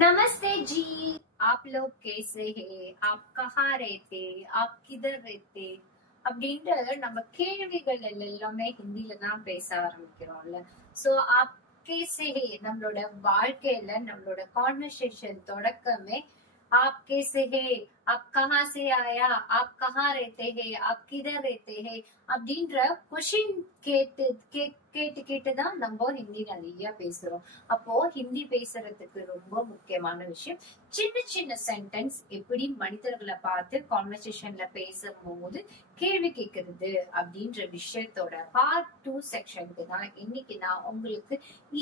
नमस्ते जी। आप लोग कैसे हैं? आप कहाँ रहते? आप किधर रहते? அப்படின்ற நம்ம கேள்விகள் எல்லாமே ஹிந்தில தான் பேச ஆரம்பிக்கிறோம்ல. சோ ஆப் கேசே ஹே நம்மளோட வாழ்க்கையில நம்மளோட கான்வர்சேஷன் தொடக்கமே आप कैसे है, आप कहाँ से आया, आप कहाँ रहते हैं, आप किधर रहते हैं அப்படின்ற क्वेश्चन கேட்டுதான் நம்ம ஹிந்தி நிறைய பேசுறோம். அப்போ ஹிந்தி பேசுறதுக்கு ரொம்ப முக்கியமான விஷயம் சின்ன சின்ன சென்டென்ஸ் எப்படி மனிதர்களை பார்த்து கான்வர்சேஷன்ல பேசும்போது கேள்வி கேட்கறது அப்படின்ற விஷயத்தோட பார்ட் 2 செக்ஷனுக்கு தான் இன்னைக்கு நான் உங்களுக்கு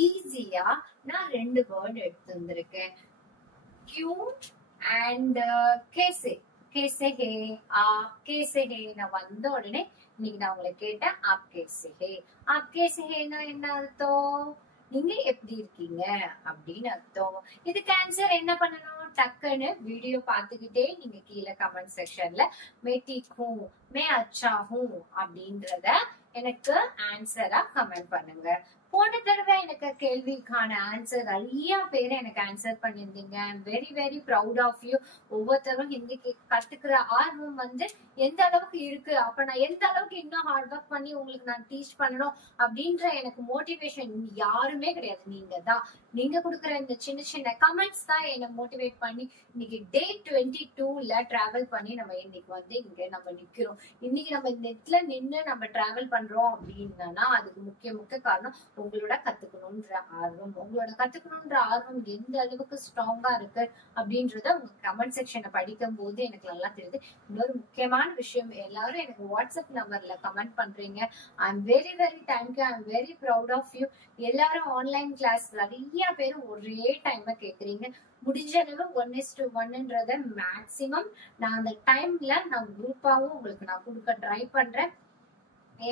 ஈஸியா நான் 2 வேர்ட் எடுத்து வந்திருக்கேன். क्यूट and कैसे कैसे है आप कैसे है நான் வந்த உடனே இன்னைக்கு நான் உங்களை கேட்டேன் आप कैसे है आप कैसे है ना என்ன அர்த்தம்? நீங்க எப்படி இருக்கீங்க அப்படின்னு அர்த்தம். இதுக்கு ஆன்சர் என்ன பண்ணணும்? டக்குன்னு வீடியோ பார்த்துக்கிட்டே நீங்க கீழே கமெண்ட் செக்ஷன்ல மே ठीक हूं मैं अच्छा हूं அப்படின்றத எனக்கு ஆன்சரா கமெண்ட் பண்ணுங்க. போன தடவை எனக்கு கேள்விக்கான ஆன்சர் நிறைய பேர் எனக்கு ஆன்சர் பண்ணிருந்தீங்க. I am very very proud of you. ஒவ்வொருத்தரும் ஹிந்திக்கு கத்துக்கிற ஆர்வம் எந்த அளவுக்கு இருக்கு, அப்ப நான் எந்த அளவுக்கு இன்னும் ஹார்ட் ஒர்க் பண்ணி உங்களுக்கு நான் டீச் பண்ணணும் அப்படின்ற எனக்கு மோட்டிவேஷன் யாருமே கிடையாது, நீங்க தான். நீங்க கொடுக்குற இந்த சின்ன சின்ன கமெண்ட்ஸ் தான் என்ன மோட்டிவேட் பண்ணி இன்னைக்கு டே 22ல டிராவல் பண்ணி நம்ம இன்னைக்கு இங்க நம்ம நிக்கிறோம். இன்னைக்கு நம்ம இந்த இடத்துல நின்று நம்ம டிராவல் பண்றோம் அப்படின்னா அதுக்கு முக்கிய காரணம் உங்களோட கத்துக்கணும்ன்ற ஆர்வம் எந்த அளவுக்கு ஸ்ட்ராங்கா இருக்கு அப்படின்றத உங்க கமெண்ட் செக்ஷனை படிக்கும் போது எனக்கு நல்லா தெரியுது. இன்னொரு முக்கியமான விஷயம், எல்லாரும் எனக்கு வாட்ஸ்அப் நம்பர்ல கமெண்ட் பண்றீங்க. I am very very thank you. I am very proud of you. எல்லாரும் ஆன்லைன் கிளாஸ் நிறைய பேர் ஒரே டைம்ல கேக்குறீங்க. முடிஞ்ச அளவு 1:1ன்றத மேக்சிமம் நான் அந்த டைம்ல நான் குரூப்பாவும் உங்களுக்கு நான் கொடுக்க ட்ரை பண்றேன்.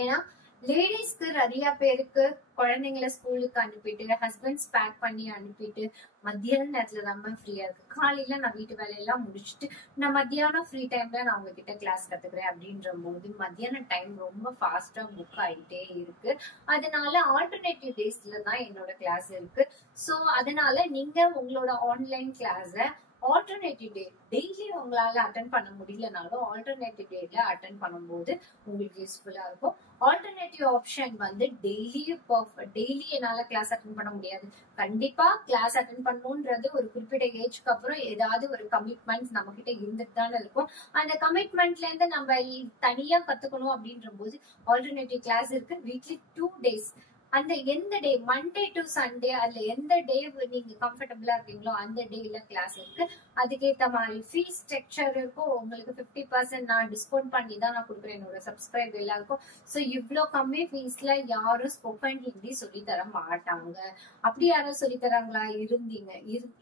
ஏன்னா லேடிஸ்க்கு நிறைய பேருக்கு குழந்தைங்களை ஸ்கூலுக்கு அனுப்பிட்டு ஹஸ்பண்ட்ஸ் பேக் பண்ணி அனுப்பிட்டு மத்தியான நேரத்துல ரொம்ப ஃப்ரீயா இருக்கு. காலையில நான் வீட்டு வேலையெல்லாம் முடிச்சுட்டு நான் மத்தியானம் ஃப்ரீ டைம்ல நான் உங்ககிட்ட கிளாஸ் கத்துக்கிறேன் அப்படின்ற போது மத்தியான டைம் ரொம்ப ஃபாஸ்டா புக் ஆயிட்டே இருக்கு. அதனால ஆல்டர்னேட்டிவ் டேஸ்ல தான் என்னோட கிளாஸ் இருக்கு. சோ அதனால நீங்க உங்களோட ஆன்லைன் கிளாஸ ஆல்டர்னேட்டிவ் டே டெய்லி உங்களால அட்டன் பண்ண முடியலனாலும் ஆல்டர்னேட்டிவ் டேல அட்டன் பண்ணும்போது உங்களுக்கு யூஸ்ஃபுல்லா இருக்கும். ஆல்டர்னேட்டிவ் ஆப்ஷன் டெய்லி என்னால கிளாஸ் அட்டன் பண்ண முடியாது. கண்டிப்பா கிளாஸ் அட்டன் பண்ணணும்ன்றது ஒரு குறிப்பிட்ட ஏஜ்க்கு அப்புறம் ஏதாவது ஒரு கமிட்மெண்ட்ஸ் நம்ம கிட்ட இருந்துட்டு தானே இருக்கும். அந்த கமிட்மெண்ட்ல இருந்து நம்ம தனியா கத்துக்கணும் அப்படின்ற போது ஆல்டர்னேட்டிவ் கிளாஸ் இருக்கு. வீக்லி 2 days அந்த எந்த டே மண்டே டு சண்டே அதுல எந்த டே நீங்க கம்ஃபர்டபுளா இருக்கீங்களோ அந்த டேல கிளாஸ் இருக்கு. அதுக்கேத்த மாதிரி ஃபீஸ் ஸ்ட்ரக்சர் இருக்கும். உங்களுக்கு 50% நான் டிஸ்கவுண்ட் பண்ணி தான் நான் கொடுக்குறேன் என்னோட சப்ஸ்கிரைப் எல்லாருக்கும். சோ இவ்வளவு கம்மி ஃபீஸ்ல யாரும் ஸ்போக்கன் ஹிந்தி சொல்லி தர மாட்டாங்க. அப்படி யாரும் சொல்லி தராங்களா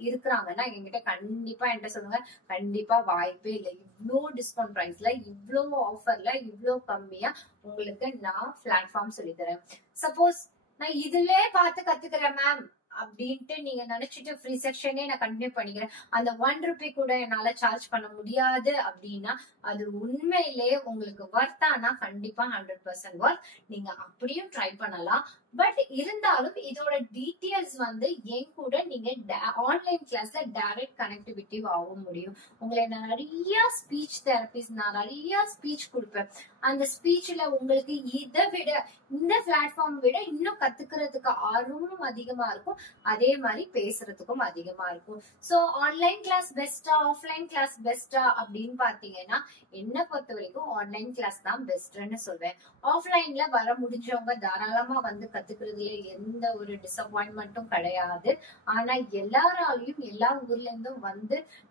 இருக்கிறாங்கன்னா என்கிட்ட கண்டிப்பா என்கிட்ட சொல்லுங்க. கண்டிப்பா வாய்ப்பே இல்லை. இவ்வளோ டிஸ்கவுண்ட் பிரைஸ்ல இவ்வளோ ஆஃபர்ல இவ்வளோ கம்மியா உங்களுக்கு நான் பிளாட்ஃபார்ம் சொல்லி தரேன். சப்போஸ் நான் இதுல பார்த்து கத்துக்கிறேன் மேம் அப்படின்ட்டு நீங்க நினைச்சிட்டு ஃப்ரீ செக்ஷனே நான் கண்டினியூ பண்ணிக்கிறேன், அந்த 1 ரூபி கூட என்னால சார்ஜ் பண்ண முடியாது அப்படின்னா அது உண்மையிலே உங்களுக்கு வர்த்தானா கண்டிப்பா 100% வர்த். நீங்க அப்படியும் ட்ரை பண்ணலாம். பட் இருந்தாலும் இதோட டீட்டெயில்ஸ் என் கூட நீங்க ஆன்லைன் கிளாஸ்ல டைரக்ட் கனெக்டிவிட்டி ஆக முடியும். உங்களை நான் நிறைய ஸ்பீச் தெரபிஸ் நான் நிறைய ஸ்பீச் கொடுப்பேன். அந்த ஸ்பீச்ல உங்களுக்கு இதை விட இந்த பிளாட்ஃபார்ம் விட இன்னும் கத்துக்கிறதுக்கு ஆர்வமும் அதிகமா இருக்கும். அதே மாதிரி பேசுறதுக்கும் அதிகமா இருக்கும். சோ ஆன்லைன் கிளாஸ் பெஸ்டா ஆஃப்லைன் கிளாஸ் பெஸ்டா அப்படின்னு பாத்தீங்கன்னா என்ன பொறுத்த வரைக்கும் ஆன்லைன் கிளாஸ் தான் பெஸ்ட்னு சொல்வேன். ஆஃப்லைன்ல வர முடிஞ்சவங்க தாராளமா கத்துக்கிறதுல எந்த ஒரு டிசப்பாயின்மெண்ட்டும் கிடையாது. ஆனா எல்லாராலையும் எல்லா ஊர்ல இருந்தும்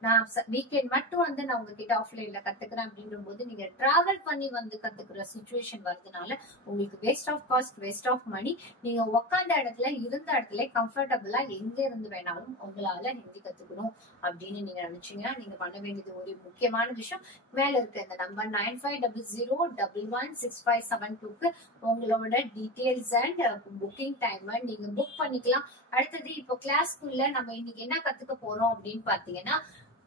நான் வீக்கெண்ட் மட்டும் நான் உங்ககிட்ட ஆஃப்லைன்ல கத்துக்கிறேன் அப்படின்ற போது நீங்க டிராவல் பண்ணி கத்துக்கிற சிச்சுவேஷன் வருதுனால உங்களுக்கு waste of cost waste of money. நீங்க உட்காந்த இடத்துல இருந்த இடத்துல கம்ஃபர்டபுளா எங்க இருந்து வேணாலும் உங்களால ஹிந்தி கத்துக்கணும் அப்படின்னு நீங்க நினைச்சீங்கன்னா நீங்க பண்ண வேண்டியது ஒரு முக்கியமான விஷயம். மேல இருக்க இந்த நம்பர் 9500116572க்கு உங்களோட டீடைல்ஸ் அண்ட் புக்கிங் டைம் நீங்க புக் பண்ணிக்கலாம். அடுத்தது இப்போ கிளாஸ்க்குள்ள நம்ம இன்னைக்கு என்ன கத்துக்க போறோம் அப்படின்னு பாத்தீங்கன்னா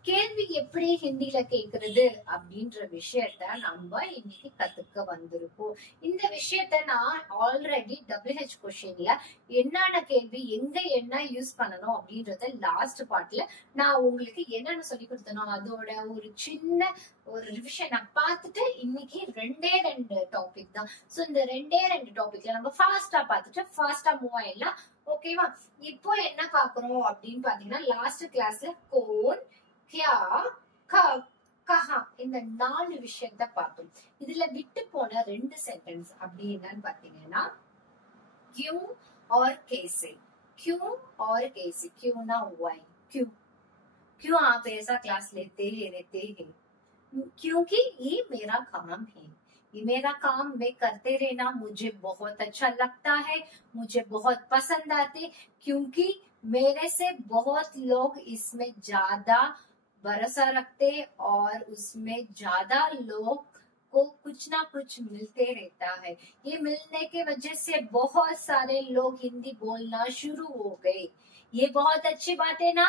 கேள்வி எப்படி ஹிந்தில கேக்குறது அப்படின்ற விஷயத்த நம்ம இன்னைக்கு கத்துக்க வந்திருக்கோம். இந்த விஷயத்த நான் ஆல்ரெடி WH கொஸ்டின்ல என்னென்ன கேள்வி எங்க என்ன யூஸ் பண்ணணும் அப்படின்றத லாஸ்ட் பார்ட்ல நான் உங்களுக்கு என்னென்ன சொல்லி கொடுத்தனோ அதோட ஒரு சின்ன ஒரு ரிவிஷன் நான் பார்த்துட்டு இன்னைக்கு ரெண்டு டாபிக் தான். சோ இந்த ரெண்டு டாபிக்ல நம்ம ஃபாஸ்டா பார்த்துட்டு ஃபாஸ்டா மூவ் ஆயிடலாம். ஓகேவா? இப்போ என்ன பாக்குறோம் அப்படின்னு பாத்தீங்கன்னா லாஸ்ட் கிளாஸ்ல கோன் கியா கப் கஹா இந்த 4 விஷயத்த பார்த்தோம். இதுல விட்டு போன 2 சென்டென்ஸ் அப்படி என்னன்னு பாத்தீங்கன்னா क्यों और कैसे. क्यों और कैसे. क्यों ना why. क्यों क्यों आप ऐसा क्लास लेते हैं क्योंकि ये मेरा काम है. ये मेरा काम मैं करते रहना मुझे बहुत अच्छा लगता है, मुझे बहुत पसंद आते, क्योंकि मेरे से बहुत लोग इसमें ज्यादा भरोसा रखते और उसमें ज्यादा लोग को कुछ ना कुछ मिलते रहता है. ये मिलने के वजह से बहुत सारे लोग हिंदी बोलना शुरू हो गए. ये बहुत अच्छी बात है ना.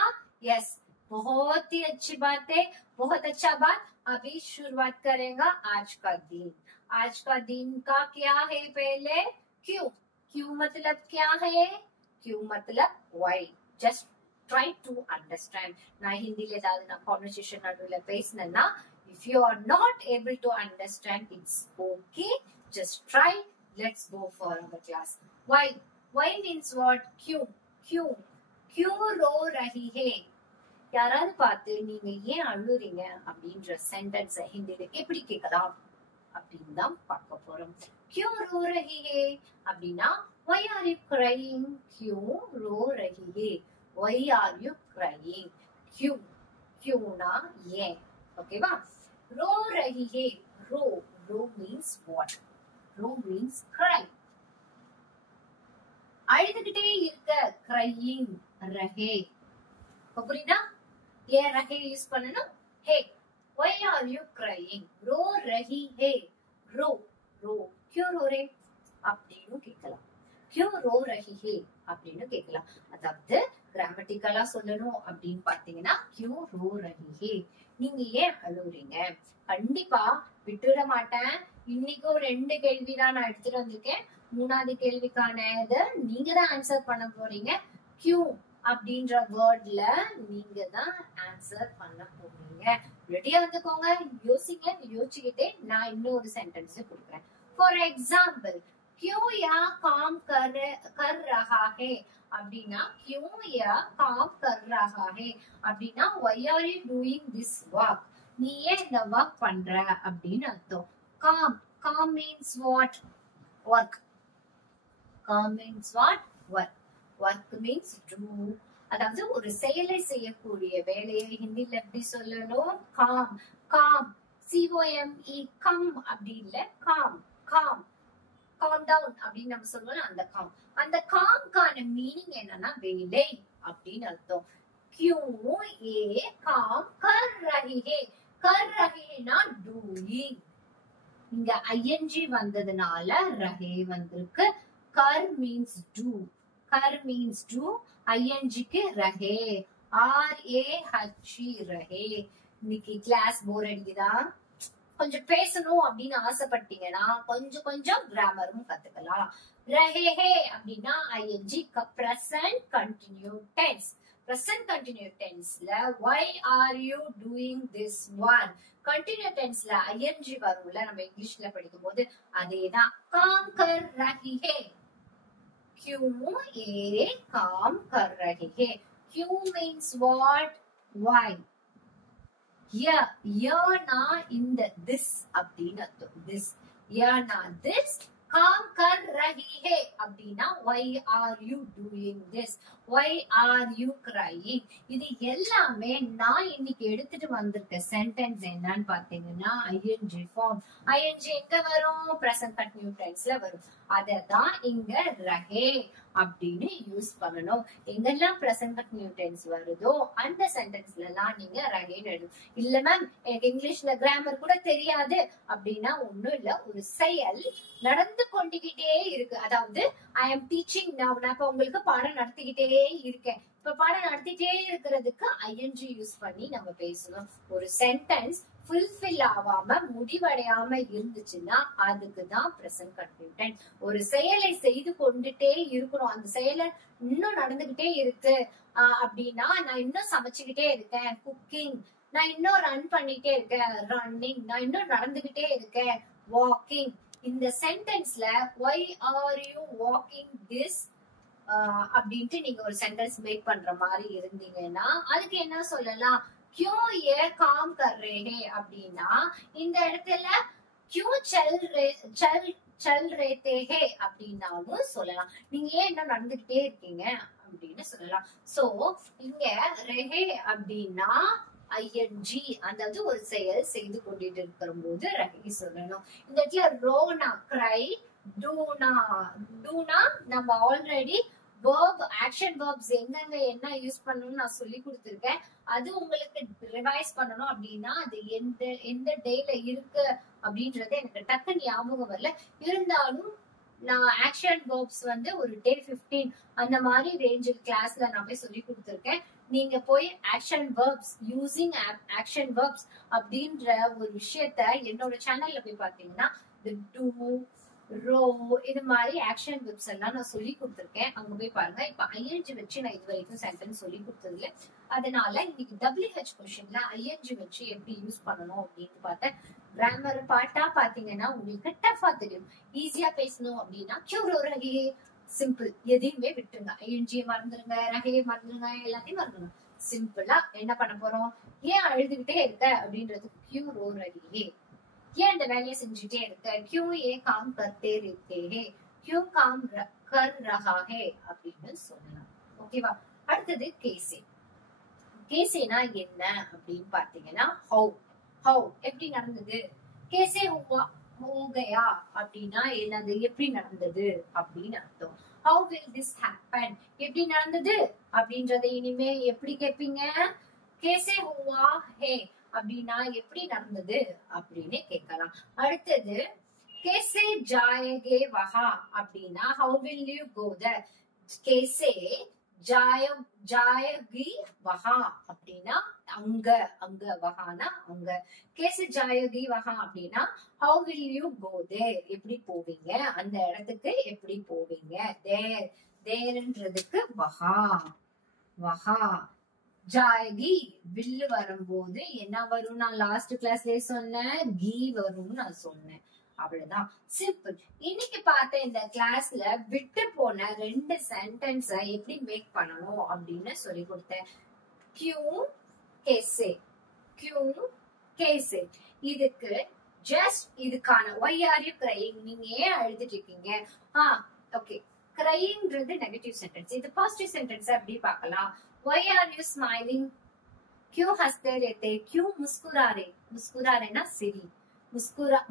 यस, बहुत ही अच्छी बात है, बहुत अच्छा बात. अभी शुरुआत करेगा आज का दिन. आज का दिन का क्या है पहले क्यों. क्यों मतलब क्या है, क्यों मतलब why. Just try to understand. நான் ஹிந்தில ஏதாவது நான் கான்வர்சேஷன் நடுவுல பேசினேன்னா if you are not able to understand it's okay, just try. Let's go for our class. Why. Why means what. क्यों. क्यों क्यों रो रही है. யாராவது பார்த்து நீங்க ஏன் அழுறீங்க அப்படின்ற சென்டென்ஸ் ஹிந்தில எப்படி கேட்கலாம் அப்படின்னு தான் பார்க்க போறோம். क्यों रो रही है அப்படின்னா why are you crying. क्यों रो रही है. why are you crying. क्यों. क्योंனா ஏன். ஓகேவா. रो रही है. रो. रो means what. Row means cry. அழுதுகிட்டே இருக்க crying रहे. புரியுதா. ஏன் रहे யூஸ் பண்ணனும். hey. why are you crying. रो रही है. रो. रो. क्यों रो रहे அப்படின்னு கேட்கலாம். क्यों रो रही है அப்படின்னு கேட்கலாம். அதாவது கிராமட்டிக்கலா சொல்லணும் அப்படின்னு பாத்தீங்கன்னா क्यों रो रही है. நீங்க ஏன் அழுவுறீங்க. கண்டிப்பா விட்டுட மாட்டேன். இன்னைக்கும் 2 கேள்விதான் நான் எடுத்துட்டு வந்திருக்கேன். 3வது கேள்விக்கான இத நீங்க தான் ஆன்சர் பண்ண போறீங்க. क्यों அப்படின்ற வேர்ட்ல நீங்க தான் ஆன்சர் பண்ண போறீங்க. ரெடியா வந்துக்கோங்க. யோசிங்க. யோசிச்சுக்கிட்டே நான் இன்னொரு சென்டென்ஸ் கொடுக்குறேன். ஃபார் எக்ஸாம்பிள் क्यों यह काम कर रहा है அப்படின்னா क्यों यह काम कर रहा है அப்படின்னா why are you doing this work. நீ ஏன் இந்த ஒர்க் பண்ற அப்படின்னு அர்த்தம். Com. Com means what. work. Com means what. work. work means do. அதாவது ஒரு செயலை செய்யக்கூடிய வேலையை ஹிந்தில எப்படி சொல்லணும். காம். காம். COME கம் அப்படி இல்ல. காம். காம். calm down அப்படின்னு நம்ம சொல்லுவோம். அந்த காம். அந்த காம்கான மீனிங் என்னன்னா வேலை அப்படின்னு அர்த்தம். क्यों ये काम कर रही है. कर रही है ना doing. இங்க ing வந்ததுனால ரஹே வந்திருக்கு. कर means do. कर means do. ing க்கு ரஹே. RAHE ரஹே. இன்னைக்கு கிளாஸ் போர் அடிக்குதா. கொஞ்சம் பேசணும் அப்படின்னு ஆசைப்பட்டீங்கன்னா கொஞ்சம் கிராமரும் கத்துக்கலாம். ரஹே ஹே அப்படின்னா ing present continuous tense. present continuous tenseல why are you doing this one. continuous tenseல ing வரும்ல நம்ம இங்கிலீஷ்ல படிக்கும் போது அதேதான். काम कर रही है. क्यों ये काम कर रही है. क्यों means what. why. ना இந்த this அப்படின்னு அர்த்தம். this ना this. काम कर रही है அப்படின்னா why are you doing this. why are you crying. இது எல்லாமே நான் இன்னைக்கு எடுத்துட்டு வந்திருக்க சென்டென்ஸ் என்னன்னு பாத்தீங்கன்னா ing ஃபார்ம். ing எங்க வரும். present continuous tenseல வரும். அததான் இங்க ரஹே அப்படின்னு யூஸ் பண்ணணும். எங்கெல்லாம் present continuous tense வருதோ அந்த சென்டென்ஸ்ல எல்லாம் நீங்க ரஹேன்னு எழுதணும். இல்ல மேம் எனக்கு இங்கிலீஷ்ல கிராமர் கூட தெரியாது அப்படின்னா ஒண்ணும் இல்ல. ஒரு செயல் நடந்து கொண்டுகிட்டே இருக்கு. அதாவது I am teaching now. நான் இப்ப உங்களுக்கு பாடம் நடத்திக்கிட்டே இருக்கேன். இப்ப பாடம் நடத்திட்டே இருக்கிறதுக்கு ஐஎன்ஜி யூஸ் பண்ணி நம்ம பேசணும். ஒரு சென்டென்ஸ் ஃபுல்ஃபில் ஆகாம முடிவடையாம இருந்துச்சுன்னா அதுக்குதான் பிரசன்ட் கண்டினியூ. ஒரு செயலை செய்து கொண்டுட்டே இருக்கணும், அந்த செயலை இன்னும் நடந்துகிட்டே இருக்கு அப்படின்னா, நான் இன்னும் சமைச்சுக்கிட்டே இருக்கேன், குக்கிங். நான் இன்னும் ரன் பண்ணிட்டே இருக்கேன், ரன்னிங். நான் இன்னும் நடந்துகிட்டே இருக்கேன், வாக்கிங். இந்த சென்டென்ஸ்ல why are you walking this அப்படின்ட்டு நீங்க ஒரு சென்டென்ஸ் மேக் பண்ற மாதிரி இருந்தீங்கன்னா அதுக்கு என்ன சொல்லலாம், क्यों ये काम कर रहे हैं அப்படின்னா இந்த இடத்துல क्यों चल रहे हैं அப்படின்னாலும் சொல்லலாம். நீங்க ஏன் இன்னும் நடந்துகிட்டே இருக்கீங்க அப்படின்னு சொல்லலாம். சோ இங்க ரெஹே அப்படின்னா ஐஎன்ஜி, அதாவது ஒரு செயல் செய்து கொண்டிட்டு இருக்கிற போது ரஹி சொல்லணும். இந்த இடத்துல ரோனா கிரை, டூனா நம்ம ஆல்ரெடி verb, action verbs எங்கெங்க என்ன யூஸ் பண்ணணும்னு நான் சொல்லி கொடுத்திருக்கேன். அது உங்களுக்கு ரிவைஸ் பண்ணணும் அப்படின்னா அது எந்த டேல இருக்கு அப்படின்றது எனக்கு டக்குன்னு ஞாபகம் வரல. இருந்தாலும் நான் ஆக்ஷன் verbs வந்து ஒரு டே 15 அந்த மாதிரி ரேஞ்சில் கிளாஸ்ல நான் போய் சொல்லி கொடுத்திருக்கேன். நீங்க போய் action verbs using action verbs அப்படின்ற ஒரு விஷயத்த என்னோட சேனல்ல போய் பாத்தீங்கன்னா do, ரோ, இது மாதிரி ஆக்ஷன் verbs எல்லாம் நான் சொல்லி கொடுத்திருக்கேன். அங்க போய் பாருங்க. இப்ப ஐஎன்ஜி வச்சு நான் இது வரைக்கும் சென்டென்ஸ் சொல்லி கொடுத்ததுல, அதனால இன்னைக்கு WH கொஸ்டின்ல ஐஎன்ஜி வச்சு எப்படி யூஸ் பண்ணணும் அப்படின்னு பார்த்தேன். கிராமர் பார்ட்டா பாத்தீங்கன்னா உங்களுக்கு டஃபா தெரியும். ஈஸியா பேசணும் அப்படின்னா கியூரோ ரகே சிம்பிள், எதையுமே விட்டுருங்க. ஐஎன்ஜியை மறந்துருங்க, ரகையை மறந்துருங்க, எல்லாத்தையும் மறந்துருங்க. சிம்பிளா என்ன பண்ண போறோம், ஏன் அழுதுகிட்டே இருக்க அப்படின்றதுக்கு கியூரோ ரகே, ஏன் இந்த வேலையை செஞ்சுட்டே இருக்க, क्यों ये काम करते रहते हैं, क्यों काम कर रहा है அப்படின்னு சொல்லலாம். ஓகேவா? அடுத்தது கேசே. கேசேனா என்ன அப்படின்னு பாத்தீங்கன்னா ஹவு எப்படி நடந்தது, கேசே हो गया அப்படின்னா என்னது, எப்படி நடந்தது அப்படின்னு அர்த்தம். how will this happen, எப்படி நடந்தது அப்படின்றத இனிமே எப்படி கேட்பீங்க, கேசே हुआ है அப்படின்னா எப்படி நடந்தது அப்படின்னு கேட்கலாம். அடுத்தது கேசே ஜாயகே வஹா அப்படின்னா how will you go there, கேசே ஜாயகி வஹா அப்படின்னா அங்க வஹானா அங்க, கேசே ஜாயகி வஹா அப்படின்னா how will you go there, எப்படி போவீங்க, அந்த இடத்துக்கு எப்படி போவீங்க, தேர்ன்றதுக்கு வஹா. ஜாயகி வில்லு வரும்போது என்ன வரும், நான் லாஸ்ட் கிளாஸ்லயே சொன்னேன், கீ வரும்னு நான் சொன்னேன். அவ்வளவுதான், சிம்பிள். இன்னைக்கு பார்த்த இந்த கிளாஸ்ல விட்டு போன 2 சென்டென்ஸ எப்படி மேக் பண்ணணும் அப்படின்னு சொல்லி கொடுத்தேன். क्यों कैसे இதுக்கு ஜஸ்ட் இதுக்கான why are you crying, நீங்க ஏன் அழுதுட்டு இருக்கீங்க. ஓகே, cryingன்றது நெகட்டிவ் சென்டென்ஸ். இது பாசிட்டிவ் சென்டென்ஸ் அப்படி பார்க்கலாம். Why are you smiling? क्यों हंसते रहते? क्यों मुस्कुरा रहे? मुस्कुरा रहे ना सिरी.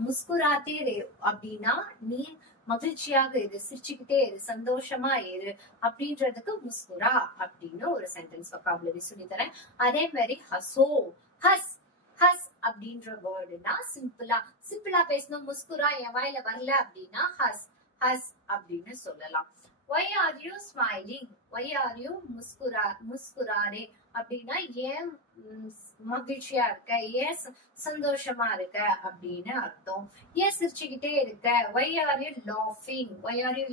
मुस्कुराते रहे அப்படின்னா நீ மகிழ்ச்சியாக இரு, சிரிச்சுக்கிட்டே இரு, சந்தோஷமா இரு அப்படின்றதுக்கு முஸ்குரா அப்படின்னு ஒரு சென்டென்ஸ் வொக்காபுலரி சொல்லி தரேன். அதே மாதிரி ஹஸ் அப்படின்ற வேர்டுனா சிம்பிளா பேசணும். முஸ்குரா என் வாயில வரல அப்படின்னா ஹஸ் அப்படின்னு சொல்லலாம். why are you smiling, why are you முஸ்குராரே அப்படின்னா ஏன் மகிழ்ச்சியா இருக்க, ஏன் சந்தோஷமா இருக்க அப்படின்னு அர்த்தம். ஏன் சிரிச்சுக்கிட்டே இருக்க, why are you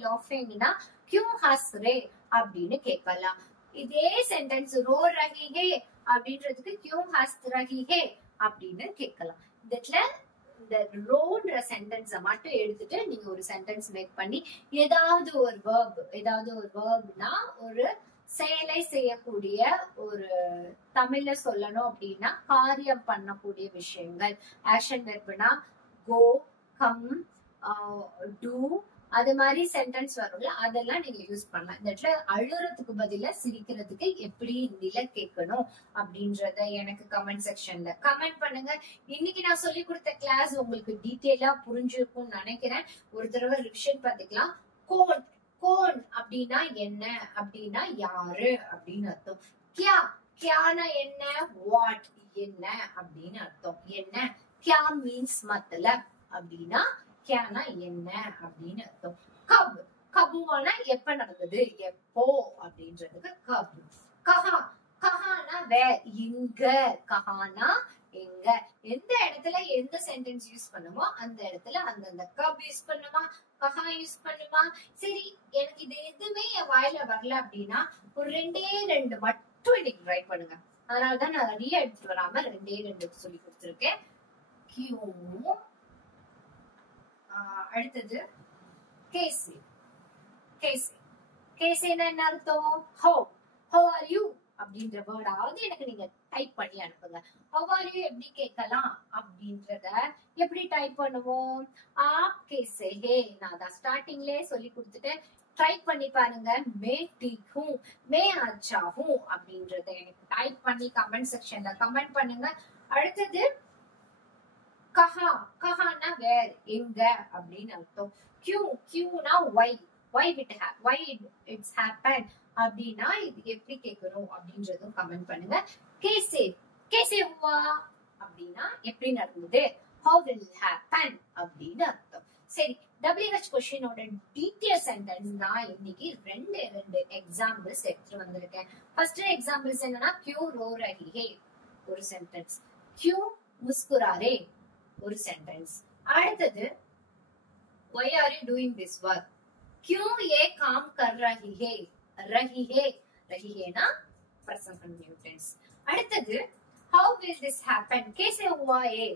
laughingனா क्यों हंस रहे அப்படின்னு கேட்கலாம். இதே சென்டென்ஸ் ரோ ரஹி ஹே அப்படின்றதுக்கு क्यों हंस रही है அப்படின்னு கேட்கலாம். இந்த ரோன்ற சென்டென்ஸ மட்டும் எடுத்துட்டு நீங்க ஒரு சென்டென்ஸ் மேக் பண்ணி ஏதாவது ஒரு வேர்ப்னா ஒரு செயலை செய்யக்கூடிய ஒரு தமிழ்ல சொல்லணும் அப்படின்னா காரியம் பண்ணக்கூடிய விஷயங்கள். ஆக்ஷன் வெர்ப்னா கோ, கம், டூ, அது மாதிரி சென்டென்ஸ் வரும்ல, அதெல்லாம் நீங்க யூஸ் பண்ணலாம். இந்த இடத்துல அழுறதுக்கு பதிலா சிரிக்கிறதுக்கு எப்படி ஹிந்தில கேட்கணும் அப்படின்றத எனக்கு கமெண்ட் செக்ஷன்ல கமெண்ட் பண்ணுங்க. இன்னைக்கு நான் சொல்லி கொடுத்த கிளாஸ் உங்களுக்கு டீட்டெயிலா புரிஞ்சிருக்கும்னு நினைக்கிறேன். ஒரு தடவை ரிவிஷன் பார்த்துக்கலாம். கோன் அப்படின்னா என்ன அப்படின்னா யாரு அப்படின்னு அர்த்தம். கியானா என்ன, வாட் என்ன அப்படின்னு அர்த்தம். என்ன கியா மீன்ஸ் மத்தலப் அப்படின்னா கியானா என்ன அப்படின்னு அர்த்தம். கபுவானா எப்ப நடந்தது, எப்போ அப்படின்றதுக்கு கஹா, கஹானா வேர், இங்க. கஹானா எங்க, எந்த இடத்துல எந்த சென்டென்ஸ் யூஸ் பண்ணுமோ அந்த இடத்துல அந்த கப் யூஸ் பண்ணுமா, கஹா யூஸ் பண்ணுமா. சரி, எனக்கு இது எதுவுமே என் வாயில வரல அப்படின்னா ஒரு 2 மட்டும் இன்னைக்கு ட்ரை பண்ணுங்க. அதனாலதான் நான் நிறைய எடுத்துட்டு வராம 2 சொல்லி கொடுத்துருக்கேன். கியூ, அடுத்தது கேசி. கேசி, கேசின்னா என்ன அர்த்தம்? how are you அப்படின்ற வேர்டாவது எனக்கு நீங்க டைப் பண்ணி அனுப்புங்க. how are you எப்படி கேட்கலாம் அப்படின்றத எப்படி டைப் பண்ணுவோம்? ஆப் கேசே ஹே, நான் தான் ஸ்டார்டிங்லயே சொல்லி கொடுத்துட்டேன். ட்ரை பண்ணி பாருங்க. மே ठीक हूं, மே अच्छा हूं அப்படின்றத எனக்கு டைப் பண்ணி கமெண்ட் செக்ஷன்ல கமெண்ட் பண்ணுங்க. அடுத்தது கஹா, கஹானா வேர், எங்க அப்படின்னு அர்த்தம். கியூ, கியூனா why it's happened அப்படின்னா இது எப்படி கேட்கணும் அப்படின்றதும் கமெண்ட் பண்ணுங்க. கேசே, கேசே ஹுவா அப்படின்னா எப்படி நடந்தது, how will happen அப்படின்னு அர்த்தம். சரி, WH கொஸ்டினோட டீடைல் சென்டென்ஸ் நான் இன்னைக்கு 2 எக்ஸாம்பிள்ஸ் எடுத்துட்டு வந்திருக்கேன். ஃபர்ஸ்ட் எக்ஸாம்பிள்ஸ் என்னன்னா क्यों रो रही है ஒரு சென்டென்ஸ், क्यों मुस्कुरा रहे ஒரு சென்டென்ஸ். அடுத்தது why are you doing this work, क्यों ये काम कर रही है, रही है ना present continuous tense. அடுத்தது how will this happen, कैसे हुआ है,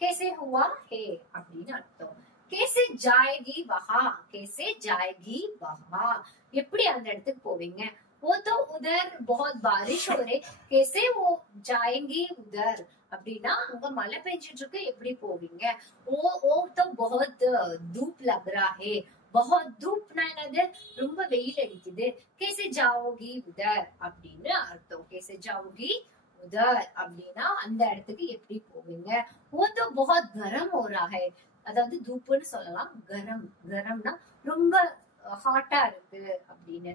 कैसे हुआ है அப்படின்னு அர்த்தம். कैसे जाएगी वहां, कैसे जाएगी वहां எப்படி அந்த இடத்துக்கு போவீங்க. वो तो उधर बहुत बारिश हो रही, कैसे वो जाएंगी उधर அப்படின்னா அங்க மழை பெஞ்சிட்டு இருக்கு, எப்படி போவீங்க. वो तो बहुत धूप लग रहा है, बहुत धूपனா என்னது, ரொம்ப வெயில் அடிக்குது. कैसे जाओगी उधर அப்படின்னு அர்த்தம். कैसे जाओगी उधर அப்படின்னா அந்த இடத்துக்கு எப்படி போவீங்க. वो तो बहुत गर्म हो रहा है, அதாவது தூப்புன்னு சொல்லலாம், கரம், கரம்னா ரொம்ப हॉटा இருக்கு அப்படின்னு.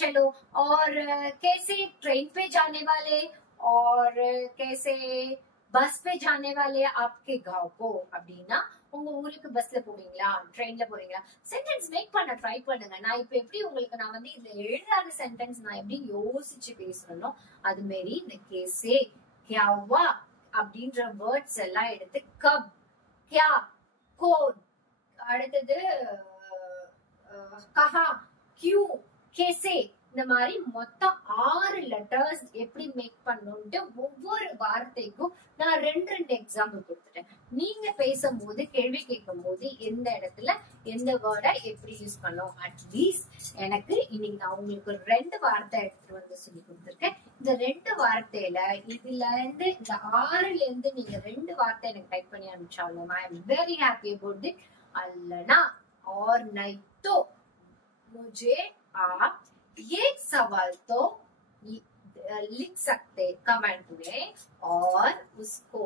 चलो, और कैसे ट्रेन पे जाने वाले और कैसे बस पे जाने वाले आपके गांव को அப்படின்னா உங்க ஊருக்கு பஸ்ல போவீங்களா, ட்ரெயின்ல போறீங்களா. சென்டென்ஸ் மேக் பண்ண ட்ரை பண்ணுங்க. நான் இப்ப எப்படி உங்களுக்கு நான் வந்து இதுல எழுதாத சென்டென்ஸ் நான் எப்படி யோசிச்சு பேசுறேனோ அது மாரி இந்த கேசே, கியாவா அப்படின்ற வேர்ட்ஸ் எல்லாம் எடுத்து கப், கியா, கோன், அடுத்தது கஹா, கியூ, கேசே, இந்த மாதிரி மொத்தம் 6 லெட்டர்ஸ் எப்படி மேக் பண்ணணும்ட்டு ஒவ்வொரு வார்த்தைக்கும் நான் 2 எக்ஸாம்பிள் கொடுத்துட்டேன். நீங்க பேசும்போது, கேள்வி கேட்கும் போது எந்த இடத்துல எந்த வேர்டை எப்படி யூஸ் பண்ணணும். அட்லீஸ்ட் எனக்கு இன்னைக்கு நான் உங்களுக்கு 2 வார்த்தை எடுத்துட்டு வந்து சொல்லி கொடுத்துருக்கேன். இந்த 2 வார்த்தையில இதுல இருந்து இந்த 6ல இருந்து நீங்க 2 வார்த்தை எனக்கு டைப் பண்ணி அனுப்பிச்சாலும் I am very happy about it. அல்லனா और नहीं तो मुझे आप ये सवाल तो लिख सकते कमेंट में और उसको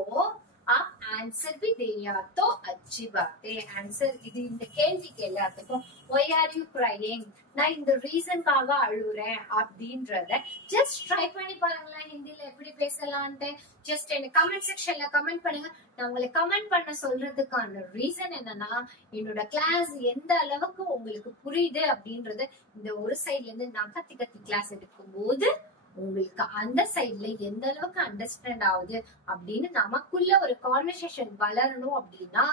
आप आंसर भी देना तो अच्छी बात है. आंसर இது இந்த கேள்விக்கு எல்லாத்துக்கும் why are you crying, நான் இந்த ரீசன்காக அழுறேன் அப்படின்றத ஜஸ்ட் ட்ரை பண்ணி பாருங்களேன். ஹிந்தில எப்படி பேசலான்ட்டு ஜஸ்ட் எனக்கு கமெண்ட் செக்ஷன்ல கமெண்ட் பண்ணுங்க. நான் உங்களை கமெண்ட் பண்ண சொல்றதுக்கான ரீசன் என்னன்னா, என்னோட கிளாஸ் எந்த அளவுக்கு உங்களுக்கு புரியுது அப்படின்றது இந்த ஒரு சைட்ல இருந்து நான் கத்தி கிளாஸ் எடுக்கும் போது உங்களுக்கு அந்த சைட்ல எந்த அளவுக்கு அண்டர்ஸ்டாண்ட் ஆகுது அப்படின்னு நமக்குள்ள ஒரு கான்வர்சேஷன் வளரணும். அப்படின்னா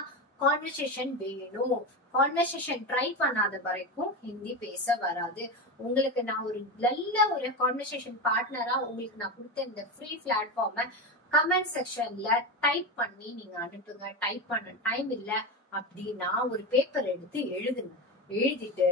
கான்வர்சேஷன் வேணும். கான்வர்சேஷன் ட்ரை பண்ணாத வரைக்கும் ஹிந்தி பேச வராது. உங்களுக்கு நான் ஒரு நல்ல ஒரு கான்வர்சேஷன் பார்ட்னரா உங்களுக்கு நான் கொடுத்த இந்த ஃப்ரீ பிளாட்ஃபார்மை கமெண்ட் செக்ஷன்ல டைப் பண்ணி நீங்க அனுப்புங்க. டைப் பண்ண டைம் இல்ல அப்படின்னா ஒரு பேப்பர் எடுத்து எழுதுங்க. எழுதிட்டு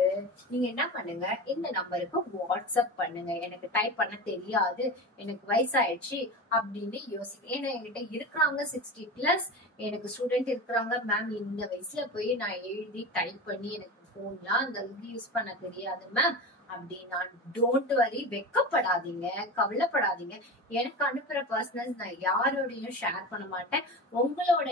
நீங்க என்ன பண்ணுங்க, இந்த நம்பருக்கு வாட்ஸ்அப் பண்ணுங்க. எனக்கு டைப் பண்ண தெரியாது, எனக்கு வயசாயிடுச்சு அப்படின்னு யோசிக்க. ஏன்னா என்கிட்ட இருக்கிறாங்க 60+ எனக்கு ஸ்டூடெண்ட் இருக்கிறாங்க. மேம் இந்த வயசுல போய் நான் எழுதி டைப் பண்ணி எனக்கு போன்லாம் அந்த அளவுக்கு யூஸ் பண்ண தெரியாது மேம் அப்படின்னா டோன்ட் வரி, வெக்கப்படாதீங்க, கவலைப்படாதீங்க. எனக்கு அனுப்புற பர்சனல்ஸ் நான் யாரோடையும் ஷேர் பண்ண மாட்டேன். உங்களோட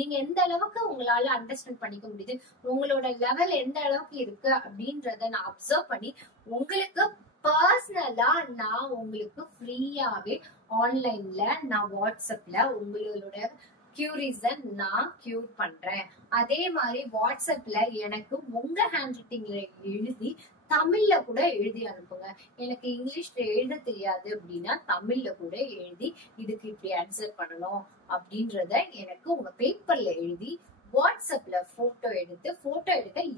நீங்க எந்த அளவுக்கு உங்களால அண்டர்ஸ்டாண்ட் பண்ணிக்க முடியுது, உங்களோட லெவல் எந்த அளவுக்கு இருக்கு அப்படின்றத நான் அப்சர்வ் பண்ணி உங்களுக்கு பர்சனலா நான் உங்களுக்கு ஃப்ரீயாவே ஆன்லைன்ல நான் வாட்ஸ்அப்ல உங்களோட கியூரிஸ நான் கியூர் பண்றேன். அதே மாதிரி வாட்ஸ்அப்ல எனக்கு உங்க ஹேண்ட் ரைட்டிங்ல எழுதி தமிழ்ல கூட எழுதி அனுப்புங்க. எனக்கு இங்கிலீஷ்ல எழுத தெரியாது அப்படின்னா தமிழ்ல கூட எழுதி இதுக்கு இப்படி ஆன்சர் பண்ணணும் அப்படின்றத எனக்கு உங்க பேப்பர்ல எழுதி வாட்ஸ்அப்ல போட்டோ எடுக்க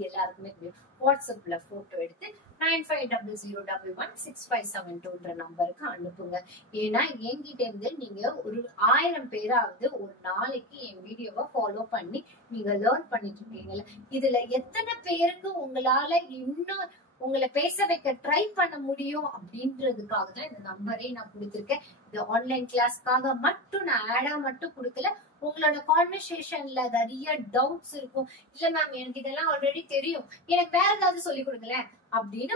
எல்லாருக்குமே தெரியும். வாட்ஸ்அப்ல போட்டோ எடுத்து 9500116572 நம்பருக்கு அனுப்புங்க. ஏன்னா என்கிட்ட இருந்து நீங்க ஒரு 1000 பேராவது ஒரு நாளைக்கு என் வீடியோவை ஃபாலோ பண்ணி நீங்க லேர்ன் பண்ணிட்டு இருக்கீங்கல்ல, இதுல எத்தனை பேருக்கு உங்களால இன்னும் உங்களை பேச வைக்க ட்ரை பண்ண முடியும் அப்படின்றதுக்காக தான் இந்த நம்பரே நான் கொடுத்திருக்கேன். இது ஆன்லைன் கிளாஸ்க்காக மட்டும் நான் ஆடா மட்டும் கொடுக்கல. உங்களோட கான்வர்சேஷன்ல நிறைய டவுட்ஸ் இருக்கும். இல்ல மேம் எனக்கு இதெல்லாம் ஆல்ரெடி தெரியும், எனக்கு வேற ஏதாவது சொல்லி கொடுங்களேன் அப்படின்னு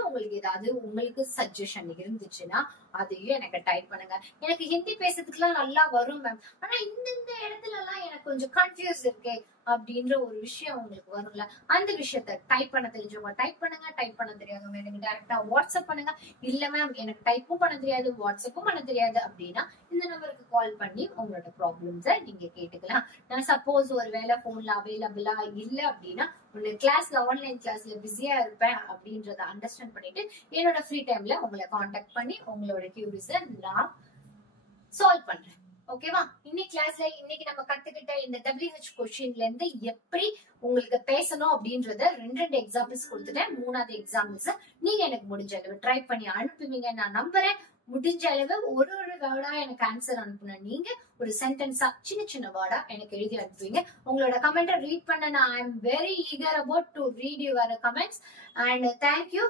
உங்களுக்கு சஜஷன் இருந்துச்சுன்னா அதையும் எனக்கு டைப் பண்ணுங்க. எனக்கு ஹிந்தி பேசுறதுக்கு எல்லாம் நல்லா வரும் மேம், ஆனா இந்த இடத்துல எல்லாம் எனக்கு கொஞ்சம் கன்ஃபியூஸ் இருக்கு அப்படின்ற ஒரு விஷயம் உங்களுக்கு வரும்ல, அந்த விஷயத்த டைப் பண்ண தெரிஞ்சவங்க டைப் பண்ணுங்க, டைப் பண்ண தெரியாதவங்க எனக்கு டைரக்டா வாட்ஸ்அப் பண்ணுங்க. இல்ல மேம் எனக்கு டைப்பும் பண்ண தெரியாது வாட்ஸ்அப்பும் பண்ண தெரியாது அப்படின்னா இந்த நம்பருக்கு கால் பண்ணி உங்களோட ப்ராப்ளம்ஸை நீங்க கேட்டுக்கலாம். நான் சப்போஸ் ஒரு வேலை போன்ல அவைலபிளா இல்ல அப்படின்னா உங்க கிளாஸ்ல ஆன்லைன் கிளாஸ்ல பிஸியா இருப்பேன் அப்படின்றத அண்டர்ஸ்டாண்ட் பண்ணிட்டு என்னோட ஃப்ரீ டைம்ல உங்களை காண்டாக்ட் பண்ணி உங்களோட கியூரிஸ நான் சால்வ் பண்றேன். ஓகேவா? இன்னைக்கு நம்ம கத்துக்கிட்ட இந்த WH கொஸ்டின்ல இருந்து எப்படி உங்களுக்கு பேசணும் அப்படின்றத ரெண்டு எக்ஸாம்பிள்ஸ் கொடுத்துட்டேன். மூணாவது எக்ஸாம்பிள்ஸ் நீங்க எனக்கு முடிஞ்ச அளவு ட்ரை பண்ணி அனுப்புவீங்க நான் நம்புறேன். முடிஞ்ச அளவு ஒரு வேர்டா எனக்கு ஆன்சர் அனுப்புன நீங்க ஒரு சென்டென்ஸா சின்ன வேர்டா எனக்கு எழுதி அனுப்புவீங்க. உங்களோட கமெண்ட்டை ரீட் பண்ண நான் ஐ am very eager about to read your comments and thank you.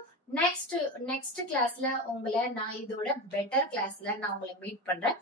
Next கிளாஸ்ல உங்களை நான் இதோட பெட்டர் கிளாஸ்ல நான் உங்களை மீட் பண்றேன்.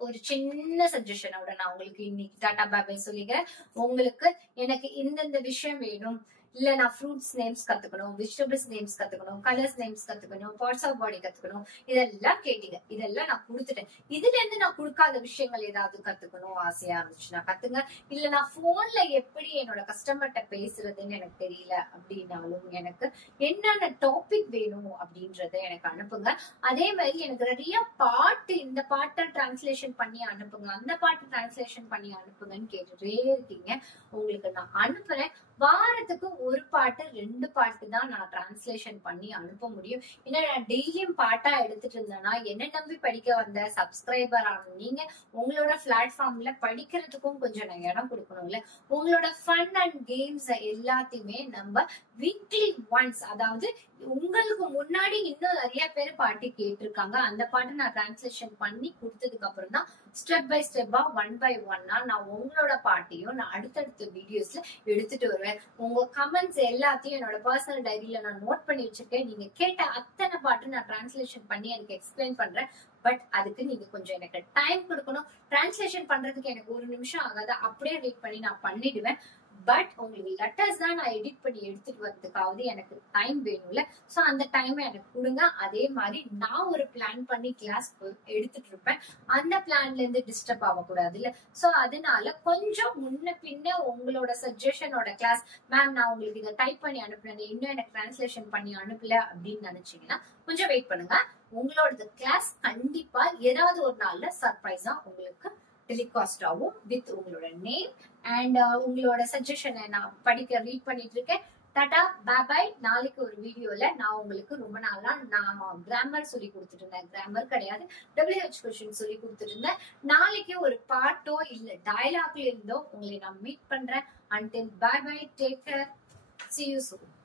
ஒரு சின்ன சஜஷனோட நான் உங்களுக்கு இன்னைக்கு டாடா பாய் பாய் சொல்லிக்கிறேன். உங்களுக்கு எனக்கு இந்த விஷயம் வேணும், இல்ல நான் ஃப்ரூட்ஸ் நேம்ஸ் கத்துக்கணும், வெஜிடபிள்ஸ் நேம்ஸ் கத்துக்கணும், கலர்ஸ் நேம்ஸ் கத்துக்கணும், பார்ட்ஸ் ஆஃப் பாடி கத்துக்கணும், இதெல்லாம் கேட்டீங்க. இதெல்லாம் நான் கொடுத்துட்டேன். இதுல இருந்து நான் கொடுக்காத விஷயங்கள் ஏதாவது கத்துக்கணும் ஆசையா இருந்துச்சுன்னா கத்துங்க. இல்ல நான் போன்ல எப்படி என்னோட கஸ்டமர்கிட்ட பேசுறதுன்னு எனக்கு தெரியல அப்படின்னாலும் எனக்கு என்னென்ன டாபிக் வேணும் அப்படின்றத எனக்கு அனுப்புங்க. அதே மாதிரி எனக்கு நிறைய பாட்டு, இந்த பாட்டை டிரான்ஸ்லேஷன் பண்ணி அனுப்புங்க, அந்த பாட்டு டிரான்ஸ்லேஷன் பண்ணி அனுப்புங்கன்னு கேட்டுட்டே இருக்கீங்க. உங்களுக்கு நான் அனுப்புறேன். வாரத்துக்கு ஒரு பாட்டு 2 பாட்டு தான் நான் டிரான்ஸ்லேஷன் பண்ணி அனுப்ப முடியும். ஏன்னா நான் டெய்லியும் பாட்டா எடுத்துட்டு இருந்தேன்னா என்ன நம்பி படிக்க வந்த சப்ஸ்கிரைபர் ஆன நீங்க உங்களோட பிளாட்ஃபார்ம்ல படிக்கிறதுக்கும் கொஞ்சம் நான் இடம் கொடுக்கணும்ல. உங்களோட ஃபன் அண்ட் கேம்ஸ் எல்லாத்தையுமே நம்ம வீக்லி ஒன்ஸ், அதாவது உங்களுக்கு முன்னாடி இன்னும் நிறைய பேர் பாட்டு கேட்டிருக்காங்க, அந்த பாட்டு நான் டிரான்ஸ்லேஷன் பண்ணி கொடுத்ததுக்கு அப்புறம் தான் ஸ்டெப் பை ஸ்டெப்பா 1 by 1 நான் உங்களோட பாட்டையும் நான் அடுத்தடுத்த வீடியோஸ்ல எடுத்துட்டு வருவேன். உங்க கமெண்ட்ஸ் எல்லாத்தையும் என்னோட பர்சனல் டைரியில நான் நோட் பண்ணி வச்சிருக்கேன். நீங்க கேட்ட அத்தனை பாட்டு நான் டிரான்ஸ்லேஷன் பண்ணி எனக்கு எக்ஸ்பிளைன் பண்றேன். பட் அதுக்கு நீங்க கொஞ்சம் எனக்கு டைம் கொடுக்கணும். டிரான்ஸ்லேஷன் பண்றதுக்கு எனக்கு 1 நிமிஷம் ஆகாது, அப்படியே ரீட் பண்ணி நான் பண்ணிடுவேன். பட் உங்களுக்கு லெட்டர்ஸ் தான் நான் எடிட் பண்ணி எடுத்துட்டு வரதுக்காவது எனக்கு டைம் வேணும்ல. சோ அந்த டைம் எனக்கு கொடுங்க. அதே மாதிரி நான் ஒரு பிளான் பண்ணி கிளாஸ் எடுத்துட்டு இருப்பேன். அந்த பிளான்ல இருந்து டிஸ்டர்ப் ஆகக்கூடாது இல்ல. சோ அதனால கொஞ்சம் முன்ன பின்ன உங்களோட சஜஷனோட கிளாஸ், மேம் நான் உங்களுக்கு இதை டைப் பண்ணி அனுப்புறேன், இன்னும் எனக்கு டிரான்ஸ்லேஷன் பண்ணி அனுப்பல அப்படின்னு நினைச்சீங்கன்னா கொஞ்சம் வெயிட் பண்ணுங்க. உங்களோட கிளாஸ் கண்டிப்பா ஏதாவது ஒரு நாள்ல சர்ப்ரைஸா உங்களுக்கு டெலிகாஸ்ட் ஆகும் வித் உங்களோட நேம் அண்ட் உங்களோட சஜஷனை நான் ரீட் பண்ணிட்டு இருக்கேன். டாடா பாய் பாய். நாளைக்கு ஒரு வீடியோல நான் உங்களுக்கு ரொம்ப நாளா நான் கிராமர் சொல்லி கொடுத்துட்டு இருந்தேன், கிராமர் கிடையாது WH கொஸ்டின் சொல்லி கொடுத்துட்டு இருந்தேன். நாளைக்கு ஒரு பாட்டோ இல்ல டயலாக்ல இருந்தோ உங்களை நான் மீட் பண்றேன். Until bye bye, take care, see you soon.